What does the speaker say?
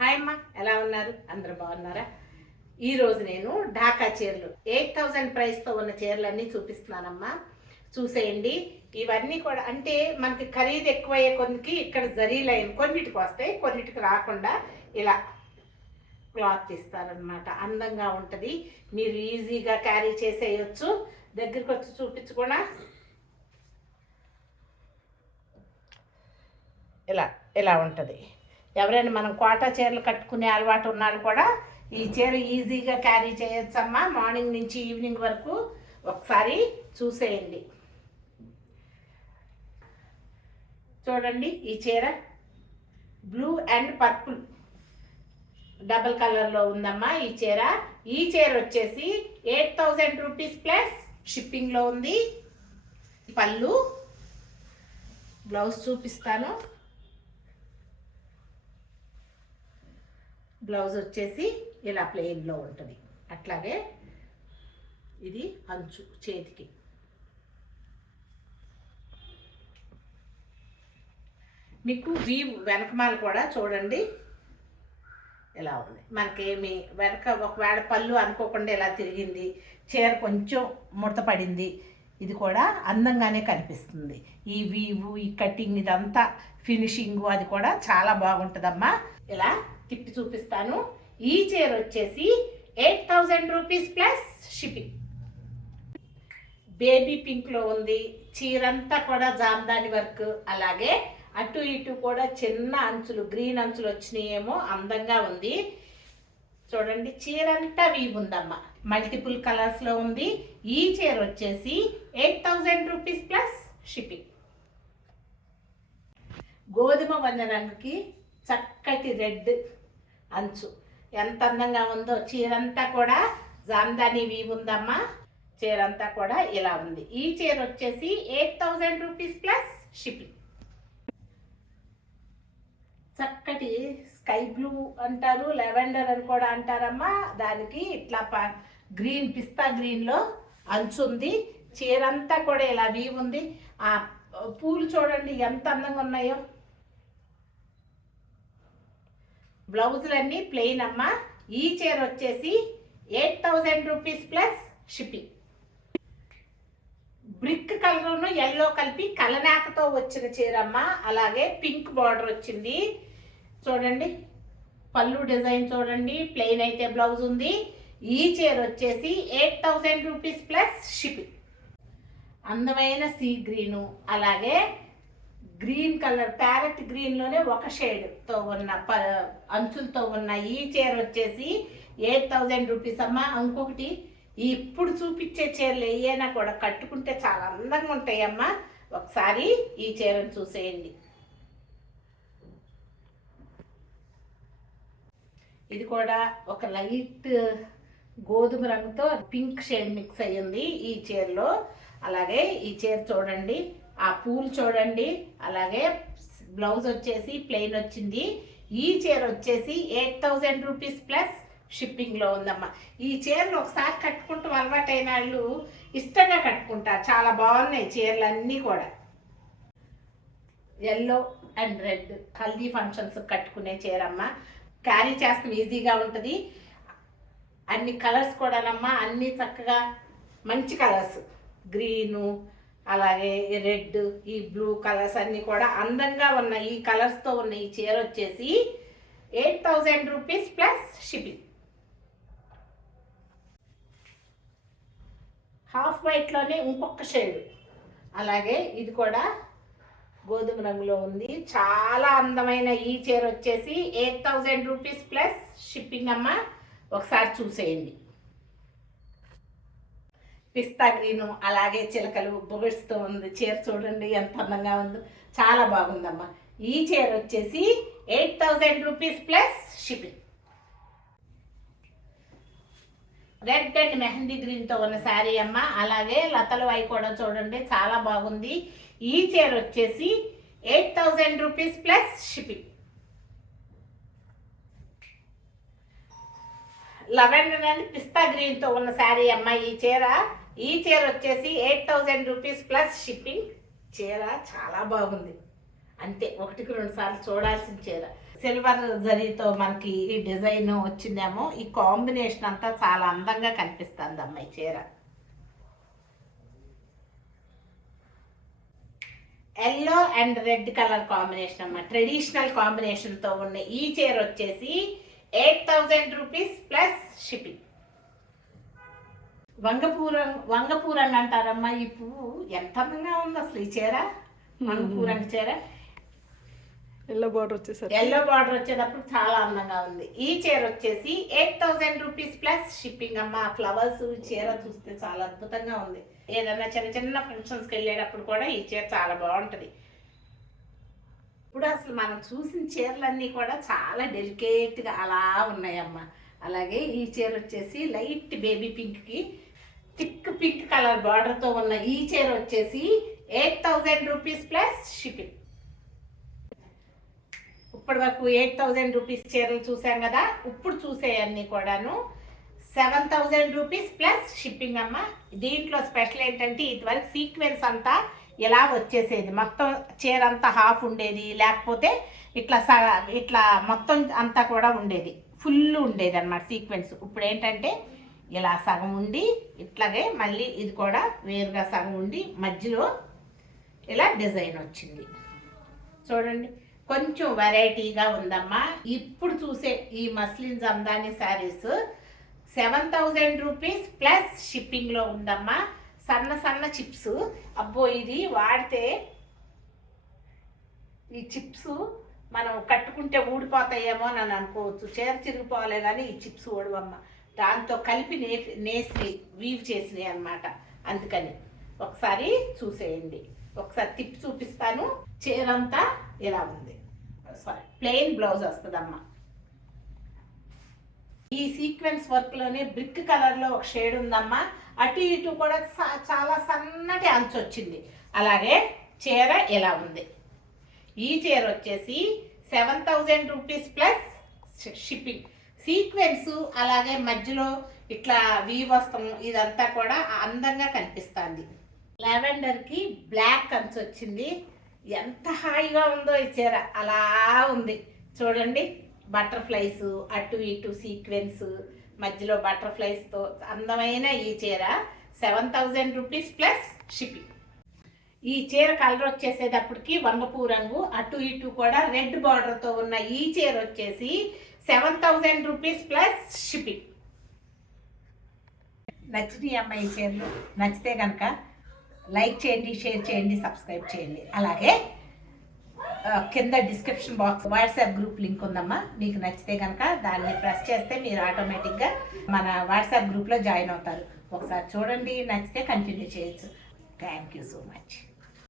Hi అమ్మ, ఎలా ఉన్నారు? అందరూ బాగున్నారా? ఈరోజు నేను ఢాకా చీరలు 8000 ప్రైస్తో ఉన్న చీరలన్నీ చూపిస్తున్నానమ్మా. చూసేయండి. ఇవన్నీ కూడా అంటే మనకి ఖరీదు ఎక్కువయ్యే కొన్నికి ఇక్కడ జరీ లైన్ కొన్నిటికి వస్తాయి, కొన్నిటికి రాకుండా ఇలా క్లాత్ ఇస్తారనమాట. అందంగా ఉంటుంది, మీరు ఈజీగా క్యారీ చేసేయచ్చు. దగ్గరికి వచ్చి చూపించకుండా ఇలా ఇలా ఉంటుంది. ఎవరైనా మనం కోటా చీరలు కట్టుకునే అలవాటు ఉన్నాళ్ళు కూడా ఈ చీర ఈజీగా క్యారీ చేయొచ్చమ్మా. మార్నింగ్ నుంచి ఈవినింగ్ వరకు ఒకసారి చూసేయండి. చూడండి, ఈ చీర బ్లూ అండ్ పర్పుల్ డబల్ కలర్లో ఉందమ్మా. ఈ చీర వచ్చేసి 8000 రూపీస్ ప్లస్ షిప్పింగ్లో ఉంది. పళ్ళు, బ్లౌజ్ చూపిస్తాను. బ్లౌజ్ వచ్చేసి ఇలా ప్లెయిన్లో ఉంటుంది. అట్లాగే ఇది అంచు చేతికి. మీకు వీవ్ వెనకమాల కూడా చూడండి ఎలా ఉంది. మనకేమి వెనక ఒకవేళ పళ్ళు అనుకోకుండా ఇలా తిరిగింది, చీర కొంచెం ముడత పడింది, ఇది కూడా అందంగానే కనిపిస్తుంది. ఈ వీవు, ఈ కటింగ్, ఇదంతా ఫినిషింగ్ అది కూడా చాలా బాగుంటుందమ్మా. ఇలా తిప్పి చూపిస్తాను. ఈ చీర వచ్చేసి 8000 రూపీస్ ప్లస్ షిప్పింగ్. బేబీ పింక్లో ఉంది. చీరంతా కూడా జామ్దాని వర్క్, అలాగే అటు ఇటు కూడా చిన్న అంచులు, గ్రీన్ అంచులు వచ్చినాయేమో, అందంగా ఉంది. చూడండి, చీరంతా వీవ్ ఉందమ్మా. మల్టిపుల్ కలర్స్లో ఉంది. ఈ చీర వచ్చేసి 8000 రూపీస్ ప్లస్ షిప్పింగ్. గోధుమ వన్న రంగుకి చక్కటి రెడ్ అంచు ఎంత అందంగా ఉందో. చీరంతా కూడా జామ్దాని వీవ్ ఉందమ్మా. చీరంతా కూడా ఇలా ఉంది. ఈ చీర వచ్చేసి 8000 రూపీస్ ప్లస్ షిప్పింగ్. చక్కటి స్కై బ్లూ అంటారు, లెవెండర్ అని కూడా అంటారమ్మా. దానికి ఇట్లా గ్రీన్, పిస్తా గ్రీన్లో అంచు ఉంది. చీరంతా కూడా ఇలా వీవ్ ఉంది. ఆ పూలు చూడండి ఎంత అందంగా ఉన్నాయో. బ్లౌజులన్నీ ప్లెయిన్ అమ్మా. ఈ చీర వచ్చేసి 8000 రూపీస్ ప్లస్ షిప్పింగ్. బ్రిక్ కలర్ను ఎల్లో కలిపి కలనేతతో వచ్చిన చీరమ్మ. అలాగే పింక్ బార్డర్ వచ్చింది. చూడండి, పళ్ళు డిజైన్ చూడండి, ప్లెయిన్ అయితే బ్లౌజ్ ఉంది. ఈ చీర వచ్చేసి 8000 రూపీస్ ప్లస్ షిప్పింగ్. అందమైన సీ గ్రీను, అలాగే గ్రీన్ కలర్, ప్యారెట్ గ్రీన్లోనే ఒక షేడ్తో ఉన్న అంచులతో ఉన్న ఈ చీర వచ్చేసి 8000 రూపీస్ అమ్మ. ఇంకొకటి, ఇప్పుడు చూపించే చీరలు ఏమైనా కూడా కట్టుకుంటే చాలా అందంగా ఉంటాయమ్మా. ఒకసారి ఈ చీరను చూసేయండి. ఇది కూడా ఒక లైట్ గోధుమ రంగుతో పింక్ షేడ్ మిక్స్ అయ్యింది ఈ చీరలో. అలాగే ఈ చీర చూడండి, ఆ పూలు చూడండి. అలాగే బ్లౌజ్ వచ్చేసి ప్లెయిన్ వచ్చింది. ఈ చీర వచ్చేసి 8000 రూపీస్ ప్లస్ షిప్పింగ్లో ఉందమ్మా. ఈ చీరలు ఒకసారి కట్టుకుంటూ అలవాటైన వాళ్ళు ఇష్టంగా కట్టుకుంటారు. చాలా బాగున్నాయి చీరలు అన్నీ కూడా. Yellow and red haldi functions కట్టుకునే చీరమ్మ. క్యారీ చేస్తాం, ఈజీగా ఉంటుంది. అన్ని కలర్స్ కూడానమ్మా, అన్నీ చక్కగా మంచి కలర్స్, గ్రీను, అలాగే రెడ్, ఈ బ్లూ కలర్స్ అన్నీ కూడా అందంగా ఉన్న ఈ కలర్స్తో ఉన్న ఈ చీర వచ్చేసి 8000 రూపీస్ ప్లస్ షిప్పింగ్. హాఫ్ వైట్లోనే ఇంకొక షేడ్, అలాగే ఇది కూడా గోధుమ రంగులో ఉంది. చాలా అందమైన ఈ చీర వచ్చేసి 8000 రూపీస్ ప్లస్ షిప్పింగ్ అమ్మ. ఒకసారి చూసేయండి. పిస్తా గ్రీను, అలాగే చిలకలు బొబెట్స్తో ఉంది చీర. చూడండి ఎంత అందంగా ఉందో, చాలా బాగుందమ్మా. ఈ చీర వచ్చేసి 8000 rupees plus shipping. Red and mehndi గ్రీన్తో ఉన్న శారీ అమ్మ. అలాగే లతలు అవి కూడా చూడండి, చాలా బాగుంది. ఈ చీర వచ్చేసి 8000 rupees plus shipping. Lavender and pista గ్రీన్తో ఉన్న శారీ అమ్మ. ఈ చీర వచ్చేసి 8000 రూపీస్ ప్లస్ షిప్పింగ్. చీర చాలా బాగుంది. అంతే, ఒకటికి 2 సార్లు చూడాల్సిన చీర. సిల్వర్ జరీతో మనకి ఈ డిజైన్ వచ్చిందేమో. ఈ కాంబినేషన్ అంతా చాలా అందంగా కనిపిస్తుంది అమ్మ ఈ చీర. Yellow and red colour combination అమ్మ, ట్రెడిషనల్ కాంబినేషన్తో ఉన్న ఈ చీర వచ్చేసి 8000 రూపీస్ ప్లస్ షిప్పింగ్. వంగపూరంగి అంటారమ్మా ఈ పువ్వు. ఎంత అందంగా ఉంది అసలు ఈ చీర, వంగపూరంగి చీర. ఎల్లో బార్డర్ వచ్చేటప్పుడు చాలా అందంగా ఉంది. ఈ చీర వచ్చేసి 8000 రూపీస్ ప్లస్ షిప్పింగ్ అమ్మ. ఫ్లవర్స్ చీర చూస్తే చాలా అద్భుతంగా ఉంది. ఏదైనా చిన్న చిన్న ఫంక్షన్స్కి వెళ్ళేటప్పుడు కూడా ఈ చీర చాలా బాగుంటుంది. ఇప్పుడు అసలు మనం చూసిన చీరలన్నీ కూడా చాలా డెలికేట్గా అలా ఉన్నాయమ్మ. అలాగే ఈ చీర వచ్చేసి లైట్ బేబీ పింక్కి థిక్ పింక్ కలర్ బార్డర్తో ఉన్న ఈ చీర వచ్చేసి 8000 రూపీస్ ప్లస్ షిప్పింగ్. ఇప్పటి వరకు 8000 రూపీస్ చీరలు చూసాం కదా. ఇప్పుడు చూసేవన్నీ కూడాను 7000 రూపీస్ ప్లస్ షిప్పింగ్ అమ్మ. దీంట్లో స్పెషల్ ఏంటంటే ఇదివరకు సీక్వెన్స్ అంతా ఇలా వచ్చేసేది, మొత్తం చీర అంతా హాఫ్ ఉండేది, లేకపోతే ఇట్లా మొత్తం అంతా కూడా ఉండేది, ఫుల్ ఉండేది అన్నమాట సీక్వెన్స్. ఇప్పుడు ఏంటంటే ఇలా సగం ఉండి ఇట్లాగే మళ్ళీ ఇది కూడా వేరుగా సగం ఉండి మధ్యలో ఇలా డిజైన్ వచ్చింది చూడండి. కొంచెం వెరైటీగా ఉందమ్మా. ఇప్పుడు చూసే ఈ మస్లిన్ జందాని శారీస్ 7000 రూపీస్ ప్లస్ షిప్పింగ్లో ఉందమ్మా. సన్న సన్న చిప్స్. అబ్బో ఇది వాడితే ఈ చిప్స్ మనం కట్టుకుంటే ఊడిపోతాయేమో అని అనుకోవచ్చు. చీర చిరిగిపోలే కానీ ఈ చిప్స్ ఊడవమ్మ. దాంతో కలిపి నేసి వీవ్ చేసినాయి అన్నమాట. అందుకని ఒకసారి చూసేయండి. ఒకసారి తిప్పి చూపిస్తాను. చీర అంతా ఇలా ఉంది. సారీ, ప్లెయిన్ బ్లౌజ్ వస్తుందమ్మా. ఈ సీక్వెన్స్ వర్క్లోనే బ్రిక్ కలర్లో ఒక షేడ్ ఉందమ్మా. అటు ఇటు కూడా చాలా సన్నటి అంచు వచ్చింది. అలాగే చీర ఇలా ఉంది. ఈ చీర వచ్చేసి 7000 రూపీస్ ప్లస్ షిప్పింగ్. సీక్వెన్స్ అలాగే మధ్యలో ఇట్లా వీవ్ వస్తాము, ఇదంతా కూడా అందంగా కనిపిస్తుంది. లావెండర్కి బ్లాక్ అంచు వచ్చింది. ఎంత హాయిగా ఉందో ఈ చీర, అలా ఉంది చూడండి. బటర్ఫ్లైస్ అటు ఇటు సీక్వెన్స్ మధ్యలో బటర్ఫ్లైస్తో అందమైన ఈ చీర 7000 రూపీస్ ప్లస్ షిప్పింగ్. ఈ చీర కలర్ వచ్చేసేటప్పటికి వంగపూ రంగు, అటు ఇటు కూడా రెడ్ బార్డర్తో ఉన్న ఈ చీర వచ్చేసి 7000 రూపీస్ ప్లస్ షిప్పింగ్. నచ్చినాయి అమ్మ ఈ చీరలు. నచ్చితే కనుక లైక్ చేయండి, షేర్ చేయండి, సబ్స్క్రైబ్ చేయండి. అలాగే కింద description box WhatsApp group link ఉందమ్మా. మీకు నచ్చితే కనుక దాన్ని ప్రెస్ చేస్తే మీరు ఆటోమేటిక్గా మన వాట్సాప్ గ్రూప్లో జాయిన్ అవుతారు. ఒకసారి చూడండి, నచ్చితే కంటిన్యూ చేయొచ్చు. Thank you so much.